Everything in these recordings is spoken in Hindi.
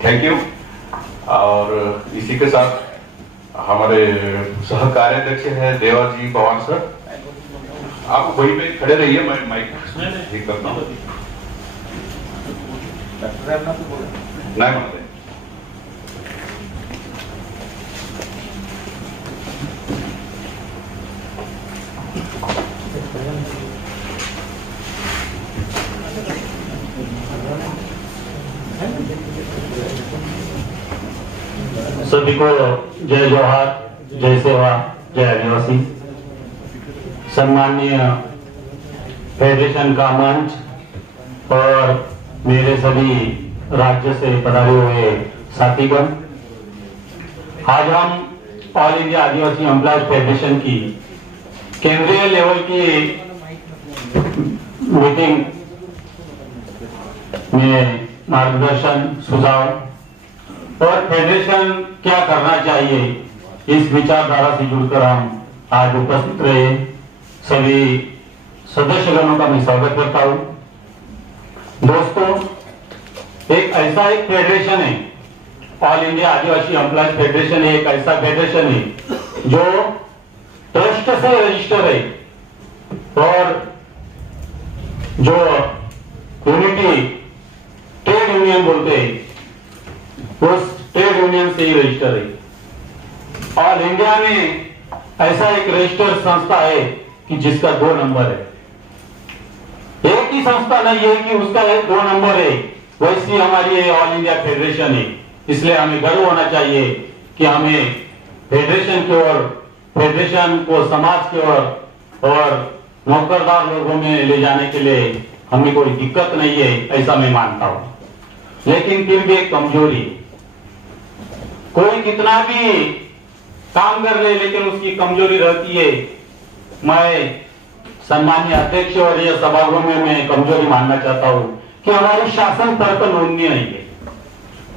Thank you. और इसी के साथ हमारे सहकार्याध्यक्ष है देवा जी पवार सर, आप वहीं पे खड़े रहिए, मैं माइक ठीक करता हूँ। नहीं बोलते सभी को जय जोहार, जय सेवा, जय आदिवासी। सम्माननीय फेडरेशन का मंच और मेरे सभी राज्य से पधारे हुए साथीगण, आज हम ऑल इंडिया आदिवासी एम्प्लॉयज फेडरेशन की केंद्रीय लेवल की मीटिंग में मार्गदर्शन, सुझाव और फेडरेशन क्या करना चाहिए, इस विचारधारा से जुड़कर हम आज उपस्थित रहे। सभी सदस्यगणों का मैं स्वागत करता हूं। दोस्तों, एक फेडरेशन है, ऑल इंडिया आदिवासी एम्प्लॉयज फेडरेशन एक ऐसा फेडरेशन है जो ट्रस्ट से रजिस्टर है और जो यूनिटी ट्रेड यूनियन बोलते हैं उस ट्रेड यूनियन से ही रजिस्टर है। ऑल इंडिया में ऐसा एक रजिस्टर संस्था है कि जिसका 2 नंबर है। एक ही संस्था नहीं है कि उसका 2 नंबर है, वैसी हमारी ऑल इंडिया फेडरेशन है। इसलिए हमें गर्व होना चाहिए कि हमें फेडरेशन की ओर, फेडरेशन को समाज की ओर और नौकरदार लोगों में ले जाने के लिए हमें कोई दिक्कत नहीं है, ऐसा मैं मानता हूं। लेकिन फिर भी एक कमजोरी, कोई कितना भी काम कर ले लेकिन उसकी कमजोरी रहती है। मैं सम्मानीय अध्यक्ष और यह सभागृह में मैं कमजोरी मानना चाहता हूं कि हमारी शासन स्तर पर नोंदनी नहीं है।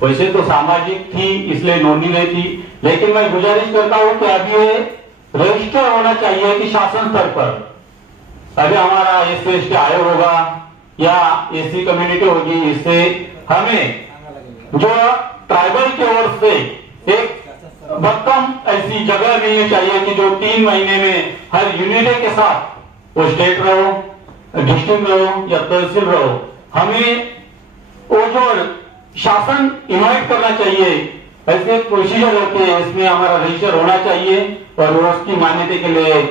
वैसे तो सामाजिक थी इसलिए नोंदनी नहीं थी, लेकिन मैं गुजारिश करता हूं कि अभी ये रजिस्टर होना चाहिए कि शासन स्तर पर अभी हमारा SC/ST आयोग होगा या SC कम्युनिटी होगी, इससे हमें जो ट्राइबल की ओर से एक भक्कम ऐसी जगह मिलनी चाहिए कि जो 3 महीने में हर यूनिट के साथ, वो स्टेट रहो, डिस्ट्रिक्ट रहो या तहसील रहो, हमें वो जो शासन इन्वाइट करना चाहिए। ऐसे प्रोसीजर होते हैं, इसमें हमारा रजिस्टर होना चाहिए और उसकी मान्यता के लिए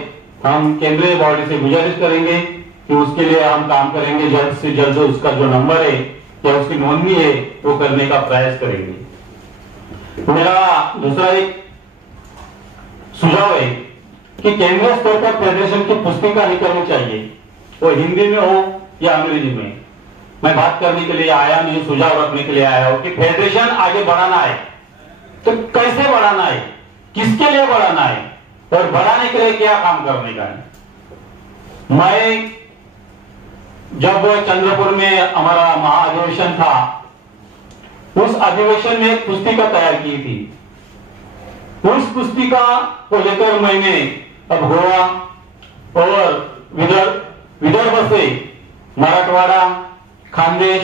हम केंद्रीय बॉडी से गुजारिश करेंगे कि उसके लिए हम काम करेंगे। जल्द से जल्द उसका जो नंबर है या उसकी नोंदनी है वो करने का प्रयास करेंगे। मेरा दूसरा एक सुझाव है कि केंद्रीय स्तर पर फेडरेशन की पुस्तिका निकलनी चाहिए, वो हिंदी में हो या अंग्रेजी में। मैं बात करने के लिए आया नहीं, सुझाव रखने के लिए आया हूं कि फेडरेशन आगे बढ़ाना है तो कैसे बढ़ाना है, किसके लिए बढ़ाना है और बढ़ाने के लिए क्या काम करने का है। मैं जब चंद्रपुर में हमारा महाअधिवेशन था, उस अधिवेशन में एक पुस्तिका तैयार की थी। उस पुस्तिका को लेकर मैंने अब गोवा और विदर्भ से मराठवाड़ा, खानदेश,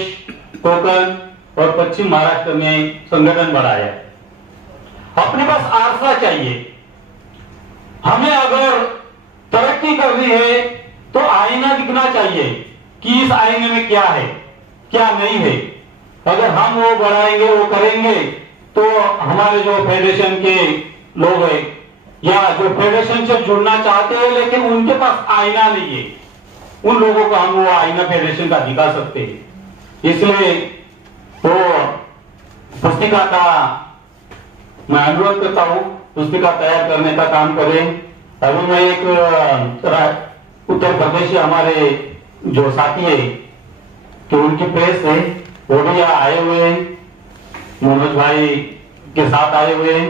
कोकण और पश्चिम महाराष्ट्र में संगठन बढ़ाया। अपने पास आशा चाहिए। हमें अगर तरक्की करनी है तो आईना दिखना चाहिए कि इस आईने में क्या है, क्या नहीं है। अगर हम वो बढ़ाएंगे, वो करेंगे, तो हमारे जो फेडरेशन के लोग हैं या जो फेडरेशन से जुड़ना चाहते हैं लेकिन उनके पास आईना नहीं है, उन लोगों को हम वो आईना फेडरेशन का दिखा सकते हैं। इसलिए वो पुस्तिका का मैं अनुरोध करता हूं, पुस्तिका तैयार करने का काम करें। अभी मैं एक उत्तर प्रदेश से हमारे जो साथी है कि उनकी प्रेस है, वो भी यहाँ आए हुए हैं, मनोज भाई के साथ आए हुए हैं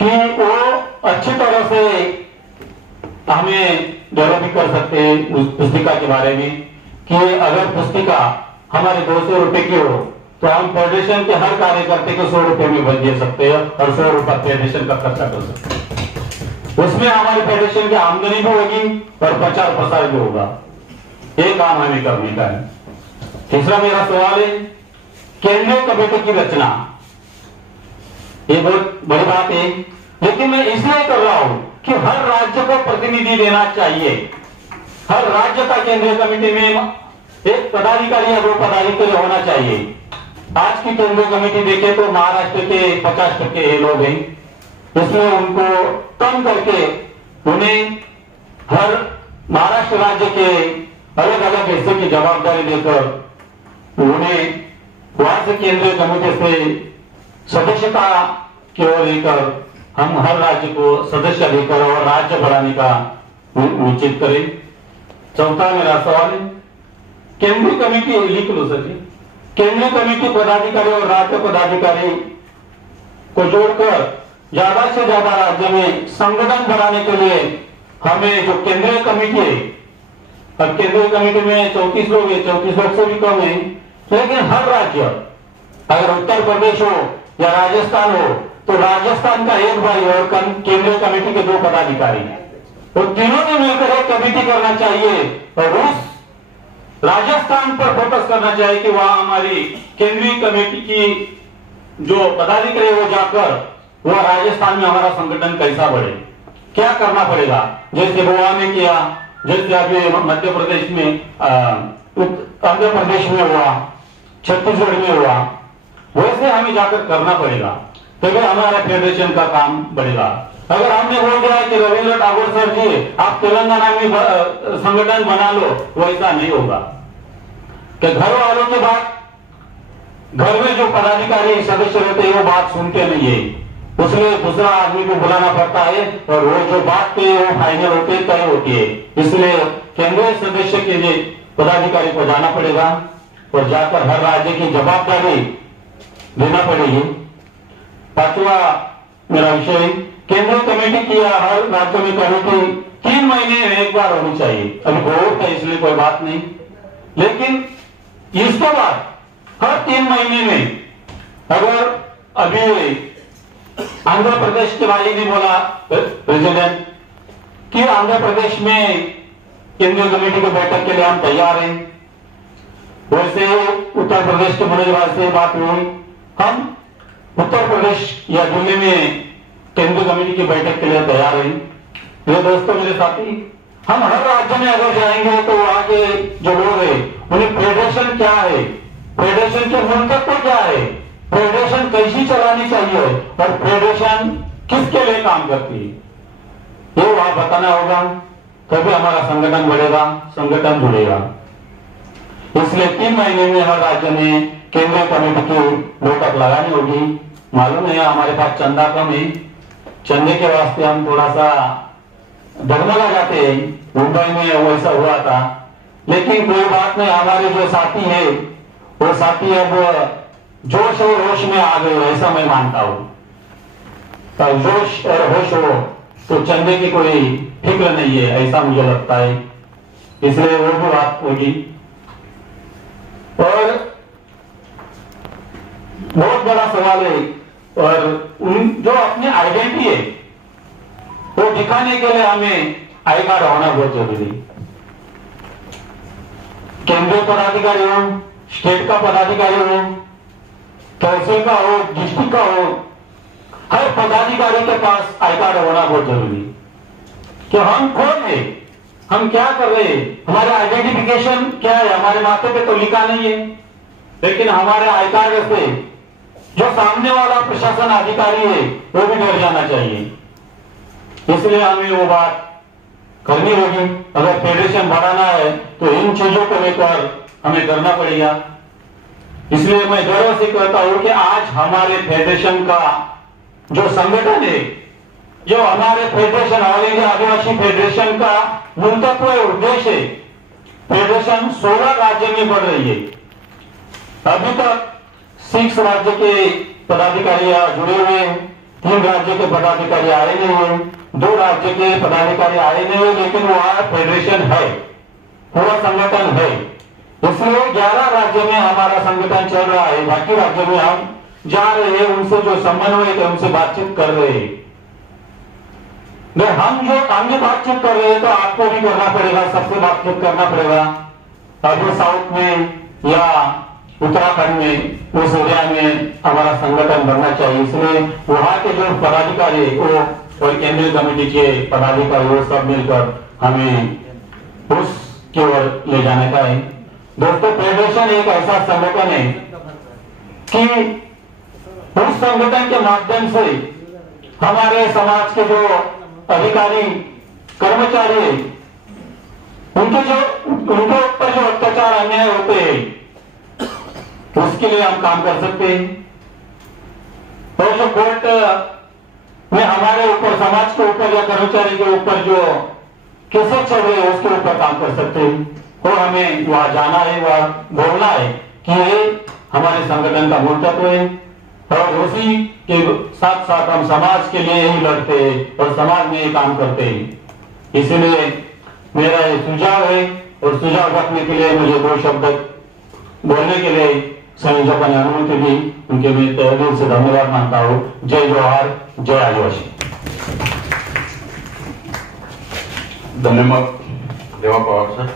कि वो अच्छी तरह से हमें डेवलप कर सकते हैं उस पुस्तिका के बारे में कि अगर पुस्तिका हमारे 200 रुपए की हो तो हम फेडरेशन के हर कार्यकर्ते को 100 रुपए में बच दे सकते हैं और 100 रुपए फेडरेशन का खर्चा कर सकते हैं। उसमें हमारी फेडरेशन की आमदनी भी होगी और प्रचार प्रसार भी होगा। ये काम हमें करने का है। तीसरा मेरा सवाल है केंद्रीय कमेटी की रचना, ये बहुत बड़ी बात है, लेकिन मैं इसलिए कर रहा हूं कि हर राज्य को प्रतिनिधि देना चाहिए। हर राज्य का केंद्रीय कमेटी में एक पदाधिकारी या 2 पदाधिकारी होना चाहिए। आज की केंद्रीय कमेटी देखे तो महाराष्ट्र के 50% लोग हैं, इसलिए उनको कम करके उन्हें हर महाराष्ट्र राज्य के अलग अलग हिस्से की जवाबदारी देकर उन्हें वहां से केंद्रीय कमेटी से सदस्यता की ओर लेकर हम हर राज्य को सदस्य देकर और राज्य बढ़ाने का निश्चित करें। चौथा मेरा सवाल है, केंद्रीय कमेटी लिख लो सर जी, केंद्रीय कमेटी पदाधिकारी और राज्य पदाधिकारी को जोड़कर ज्यादा से ज्यादा राज्य में संगठन बढ़ाने के लिए हमें जो केंद्रीय कमेटी है, अब केंद्रीय कमेटी में 34 लोग है, 34 लोग से भी कम है, लेकिन हर राज्य, अगर उत्तर प्रदेश हो या राजस्थान हो तो राजस्थान का एक भाई और केंद्रीय कमेटी के 2 पदाधिकारी, तो तीनों ने मिलकर एक कमेटी करना चाहिए और उस राजस्थान पर फोकस करना चाहिए कि वहां हमारी केंद्रीय कमेटी की जो पदाधिकारी है वो जाकर वह राजस्थान में हमारा संगठन कैसा बढ़े, क्या करना पड़ेगा, जैसे गोवा में किया, जैसे अभी मध्य प्रदेश में, आंध्र प्रदेश में हुआ, छत्तीसगढ़ में हुआ, वैसे हमें जाकर करना पड़ेगा, तभी हमारा फेडरेशन का काम बढ़ेगा। अगर हमने बोल दिया कि रविंद्र ठाकुर सर जी आप तेलंगाना में संगठन बना लो, वैसा नहीं होगा कि घर वालों की बात, घर में जो पदाधिकारी सदस्य रहते हैं वो बात सुनते नहीं है, उसलिए दूसरा आदमी को बुलाना पड़ता है और वो जो बात पे वो फाइनल होते है, तय होती है। इसलिए केंद्रीय सदस्य के लिए पदाधिकारी को जाना पड़ेगा और जाकर हर राज्य की जवाबदारी देना पड़ेगी। 5वां मेरा विषय, केंद्रीय कमेटी की हर राज्य में कमेटी 3 महीने में एक बार होनी चाहिए। अभी कोविड है इसलिए कोई बात नहीं, लेकिन इसके बाद हर 3 महीने में, अगर अभी आंध्र प्रदेश के भाई ने बोला प्रेसिडेंट कि आंध्र प्रदेश में केंद्रीय कमेटी की बैठक के लिए हम तैयार हैं, वैसे उत्तर प्रदेश के मनोज भाई से बात हुई, हम उत्तर प्रदेश या दिल्ली में केंद्रीय कमेटी की बैठक के लिए तैयार हैं। मेरे दोस्तों, मेरे साथी, हम हर राज्य में अगर जाएंगे तो वहां के जो लोग हैं उन्हें फेडरेशन क्या है, फेडरेशन के मंतव्य क्या है, फेडरेशन कैसी चलानी चाहिए और फेडरेशन किसके लिए काम करती है, ये वहां बताना होगा, तभी हमारा संगठन बढ़ेगा, संगठन जुड़ेगा। इसलिए 3 महीने में हर राज्य में केंद्रीय कमेटी की बैठक लगानी होगी। मालूम है हमारे पास चंदा कम है, चंदे के वास्ते हम थोड़ा सा डगमगा जाते हैं, मुंबई में वैसा हुआ था, लेकिन कोई बात नहीं, हमारे जो साथी है वो साथी अब जोश और होश में आ गए, ऐसा मैं मानता हूं। तो जोश और होश हो तो चंदे की कोई फिक्र नहीं है, ऐसा मुझे लगता है, इसलिए वो भी बात होगी। और बहुत बड़ा सवाल है, और जो अपनी आइडेंटिटी है वो दिखाने के लिए हमें आई कार्ड होना बहुत जरूरी है। केंद्रीय पदाधिकारी हो, स्टेट का पदाधिकारी हो, तहसील का हो, डिस्ट्रिक्ट का हो, हर पदाधिकारी के पास आई कार्ड होना बहुत जरूरी है कि हम कौन है, हम क्या कर रहे हैं, हमारा आइडेंटिफिकेशन क्या है। हमारे माथे पे तो लिखा नहीं है, लेकिन हमारे आई कार्ड से जो सामने वाला प्रशासन अधिकारी है वो भी डर जाना चाहिए। इसलिए हमें वो बात करनी होगी। अगर फेडरेशन बढ़ाना है तो इन चीजों को लेकर हमें करना पड़ेगा। इसलिए मैं गर्व से कहता हूं कि आज हमारे फेडरेशन का जो संगठन है, जो हमारे फेडरेशन ऑल इंडिया आदिवासी फेडरेशन का मंतव्य उद्देश्य है, फेडरेशन 16 राज्य में बढ़ रही है। अभी तक 6 राज्य के पदाधिकारी जुड़े हुए हैं, 3 राज्य के पदाधिकारी आए नहीं हुए, 2 राज्य के पदाधिकारी आए नहीं हुए, लेकिन वहां फेडरेशन है, पूरा संगठन है। इसलिए 11 राज्यों में हमारा संगठन चल रहा है, बाकी राज्यों में हम जा रहे हैं, उनसे जो समन्वय है उनसे बातचीत कर रहे हैं। हम जो हमने बातचीत कर रहे हैं तो आपको भी करना पड़ेगा, सबसे बातचीत करना पड़ेगा। अभी साउथ में या उत्तराखंड में उस एरिया में हमारा संगठन बनना चाहिए। इसलिए वहाँ के जो पदाधिकारी वो और केंद्रीय कमेटी के पदाधिकारी वो सब मिलकर हमें उसकी ओर ले जाने का है। दोस्तों, फेडरेशन एक ऐसा संगठन है कि उस संगठन के माध्यम से हमारे समाज के जो अधिकारी कर्मचारी है उनके ऊपर जो अत्याचार अन्याय होते हैं उसके लिए हम काम कर सकते हैं। और जो कोर्ट में हमारे ऊपर, समाज के ऊपर या कर्मचारी के ऊपर जो केसेस चल रहे हैं उसके ऊपर काम कर सकते हैं। और हमें वहां जाना है, वहां बोलना है कि ये हमारे संगठन का मूल तत्व है और उसी के साथ साथ हम समाज के लिए ही लड़ते हैं और समाज में ही काम करते हैं। इसलिए मेरा ये सुझाव है और सुझाव रखने के लिए मुझे 2 शब्द बोलने के लिए संयोजकों ने अनुमति दी, उनके मैं तहे दिल से धन्यवाद मानता हूँ। जय जोहार, जय आदिवासी। धन्यवाद देवा पवार सर।